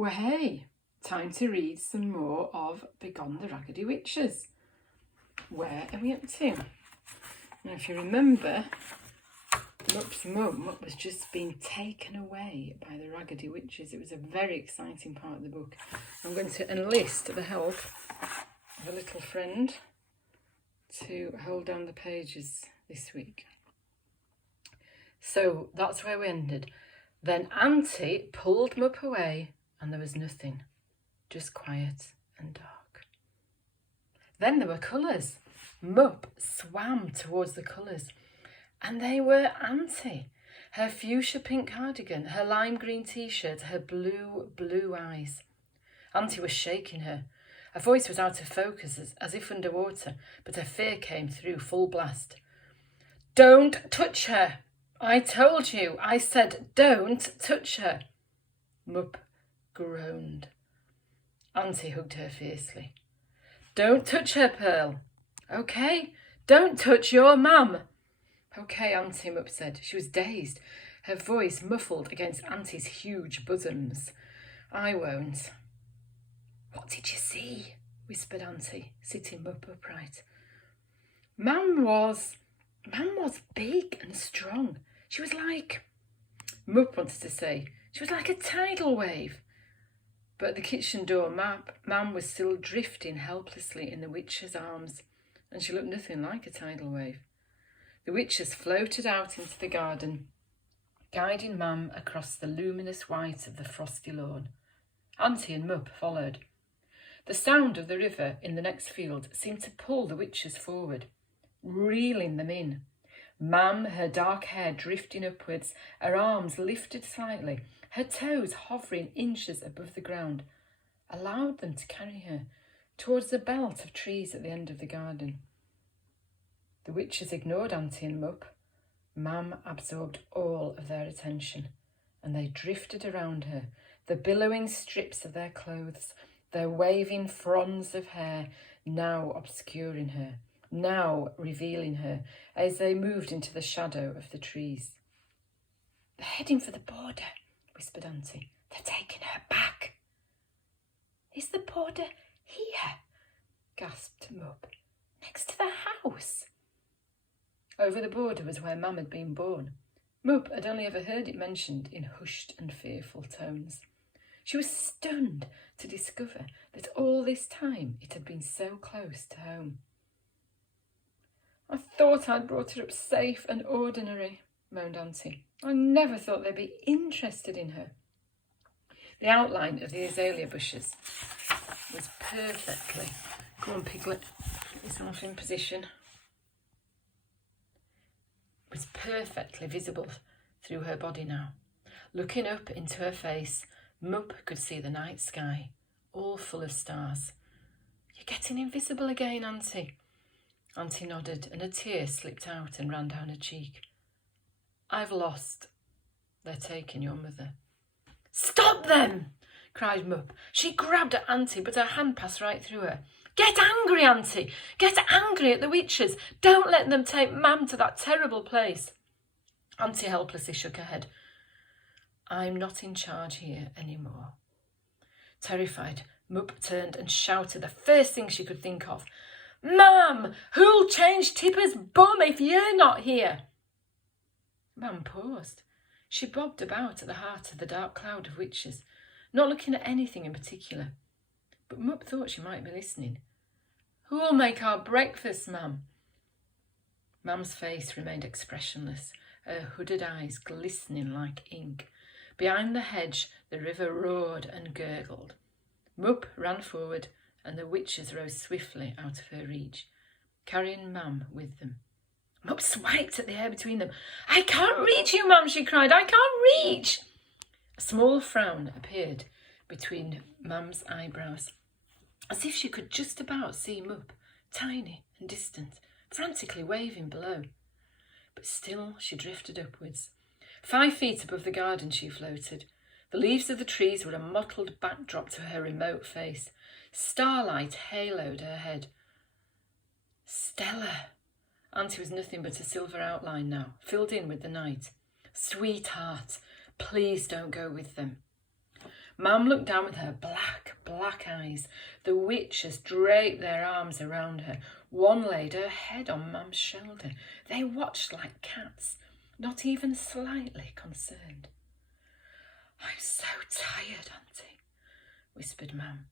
Well, hey, time to read some more of Begone the Raggedy Witches. Where are we up to? Now, if you remember, Mup's mum was just being taken away by the Raggedy Witches. It was a very exciting part of the book. I'm going to enlist the help of a little friend to hold down the pages this week. So that's where we ended. Then Auntie pulled Mup away and there was nothing, just quiet and dark. Then there were colours. Mup swam towards the colours and they were Auntie. Her fuchsia pink cardigan, her lime green t-shirt, her blue eyes. Auntie was shaking her. Her voice was out of focus as if underwater, but her fear came through full blast. "Don't touch her! I told you! I said don't touch her!" Mup groaned. Auntie hugged her fiercely. "Don't touch her, Pearl. Okay? Don't touch your mum." "Okay, Auntie," Mup said. She was dazed, her voice muffled against Auntie's huge bosoms. "I won't." "What did you see?" whispered Auntie, sitting Mup upright. Mam was big and strong. She was like, Mup wanted to say, she was like a tidal wave. But at the kitchen door, Mam was still drifting helplessly in the witch's arms, and she looked nothing like a tidal wave. The witches floated out into the garden, guiding Mam across the luminous white of the frosty lawn. Auntie and Mup followed. The sound of the river in the next field seemed to pull the witches forward, reeling them in. Mam, her dark hair drifting upwards, her arms lifted slightly, her toes hovering inches above the ground, allowed them to carry her towards the belt of trees at the end of the garden. The witches ignored Auntie and Mup. Mam absorbed all of their attention, and they drifted around her, the billowing strips of their clothes, their waving fronds of hair now obscuring her, now revealing her as they moved into the shadow of the trees. "They're heading for the border," whispered Auntie. "They're taking her back." "Is the border here?" gasped Mup. "Next to the house?" Over the border was where Mam had been born. Mup had only ever heard it mentioned in hushed and fearful tones. She was stunned to discover that all this time it had been so close to home. "I thought I'd brought her up safe and ordinary," moaned Auntie. "I never thought they'd be interested in her." The outline of the azalea bushes was perfectly... Go on, Piglet, get yourself in position. Was perfectly visible through her body now. Looking up into her face, Mup could see the night sky, all full of stars. "You're getting invisible again, Auntie." Auntie nodded and a tear slipped out and ran down her cheek. "I've lost. They're taking your mother." "Stop them!" cried Mup. She grabbed at Auntie, but her hand passed right through her. "Get angry, Auntie! Get angry at the witches! Don't let them take Mam to that terrible place." Auntie helplessly shook her head. "I'm not in charge here anymore." Terrified, Mup turned and shouted the first thing she could think of. "Mam, who'll change Tipper's bum if you're not here?" Mam paused. She bobbed about at the heart of the dark cloud of witches, not looking at anything in particular. But Mup thought she might be listening. "Who'll make our breakfast, Mam?" Mam's face remained expressionless, her hooded eyes glistening like ink. Behind the hedge, the river roared and gurgled. Mup ran forward, and the witches rose swiftly out of her reach, carrying Mam with them. Mup swiped at the air between them. "I can't reach you, Mam," she cried. "I can't reach." A small frown appeared between Mam's eyebrows, as if she could just about see Mup, tiny and distant, frantically waving below. But still she drifted upwards. 5 feet above the garden she floated. The leaves of the trees were a mottled backdrop to her remote face. Starlight haloed her head. "Stella!" Auntie was nothing but a silver outline now, filled in with the night. "Sweetheart, please don't go with them." Mum looked down with her black eyes. The witches draped their arms around her. One laid her head on Mum's shoulder. They watched like cats, not even slightly concerned. "I'm so tired, Auntie," whispered Mum.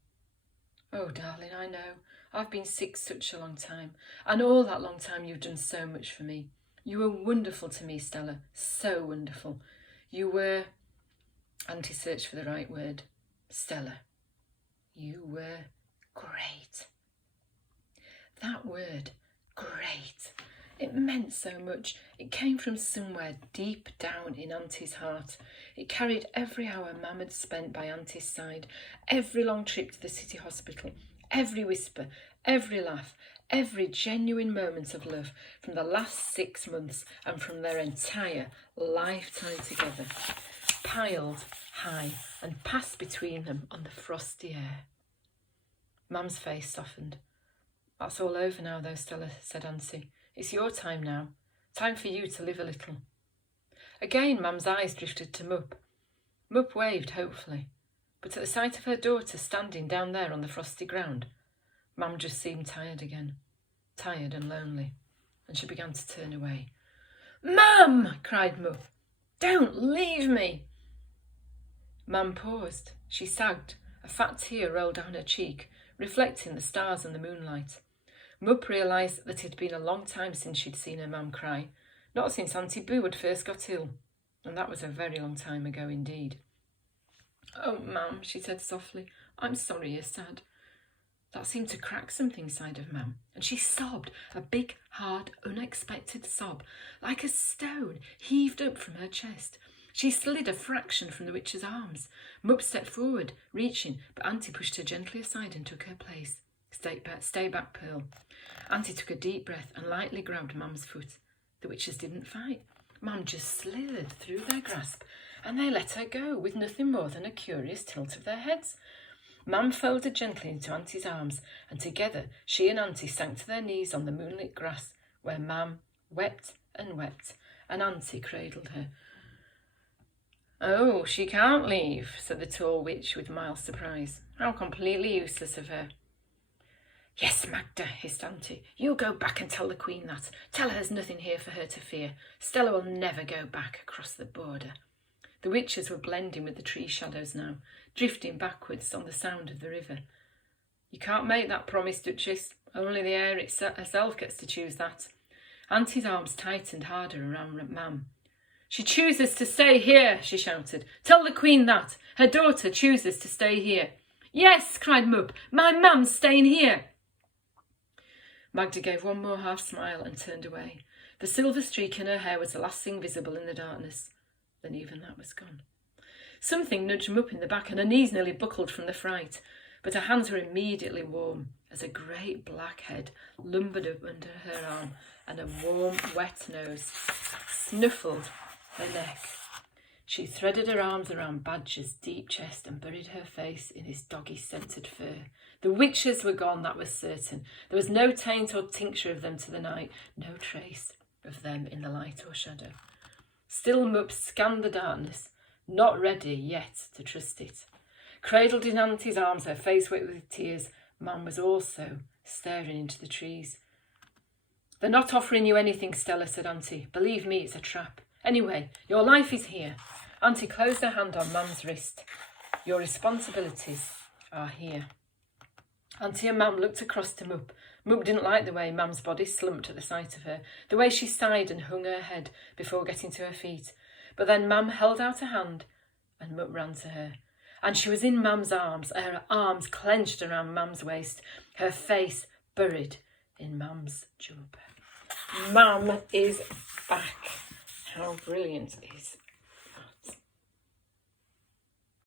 "Oh, darling, I know. I've been sick such a long time, and all that long time you've done so much for me. You were wonderful to me, Stella, so wonderful. You were..." Auntie searched for the right word. "Stella, you were great." That word, great, it meant so much. It came from somewhere deep down in Auntie's heart. It carried every hour Mum had spent by Auntie's side, every long trip to the city hospital, every whisper, every laugh, every genuine moment of love from the last 6 months and from their entire lifetime together, piled high and passed between them on the frosty air. Mum's face softened. "That's all over now, though, Stella," said Auntie. "It's your time now. Time for you to live a little." Again, Mum's eyes drifted to Mup. Mup waved hopefully, but at the sight of her daughter standing down there on the frosty ground, Mum just seemed tired again, tired and lonely, and she began to turn away. "Mum!" cried Mup. "Don't leave me!" Mum paused. She sagged. A fat tear rolled down her cheek, reflecting the stars and the moonlight. Mup realised that it had been a long time since she'd seen her mum cry, not since Auntie Boo had first got ill, and that was a very long time ago indeed. "Oh, Mum," she said softly, "I'm sorry you're sad." That seemed to crack something inside of Mum, and she sobbed, a big, hard, unexpected sob, like a stone heaved up from her chest. She slid a fraction from the witch's arms. Mup stepped forward, reaching, but Auntie pushed her gently aside and took her place. Stay back, Pearl." Auntie took a deep breath and lightly grabbed Mum's foot. The witches didn't fight. Mum just slithered through their grasp, and they let her go with nothing more than a curious tilt of their heads. Mum folded gently into Auntie's arms, and together she and Auntie sank to their knees on the moonlit grass, where Mum wept, and Auntie cradled her. "Oh, she can't leave," said the tall witch with mild surprise. "How completely useless of her." "Yes, Magda," hissed Auntie. "You go back and tell the Queen that. Tell her there's nothing here for her to fear. Stella will never go back across the border." The witches were blending with the tree shadows now, drifting backwards on the sound of the river. "You can't make that promise, Duchess. Only the air herself gets to choose that." Auntie's arms tightened harder around Mum. "She chooses to stay here," she shouted. "Tell the Queen that. Her daughter chooses to stay here." "Yes," cried Mup. "My Mum's staying here." Magda gave one more half smile and turned away. The silver streak in her hair was the last thing visible in the darkness. Then even that was gone. Something nudged Mup in the back, and her knees nearly buckled from the fright, but her hands were immediately warm as a great black head lumbered up under her arm, and a warm, wet nose snuffled her neck. She threaded her arms around Badger's deep chest and buried her face in his doggy-scented fur. The witches were gone, that was certain. There was no taint or tincture of them to the night, no trace of them in the light or shadow. Still Mup scanned the darkness, not ready yet to trust it. Cradled in Auntie's arms, her face wet with tears, Mum was also staring into the trees. "They're not offering you anything, Stella," said Auntie. "Believe me, it's a trap. Anyway, your life is here." Auntie closed her hand on Mum's wrist. "Your responsibilities are here." Auntie and Mum looked across to Mup. Mup didn't like the way Mum's body slumped at the sight of her, the way she sighed and hung her head before getting to her feet. But then Mum held out a hand and Mup ran to her. And she was in Mum's arms, her arms clenched around Mum's waist, her face buried in Mum's jumper. Mum is back. How brilliant is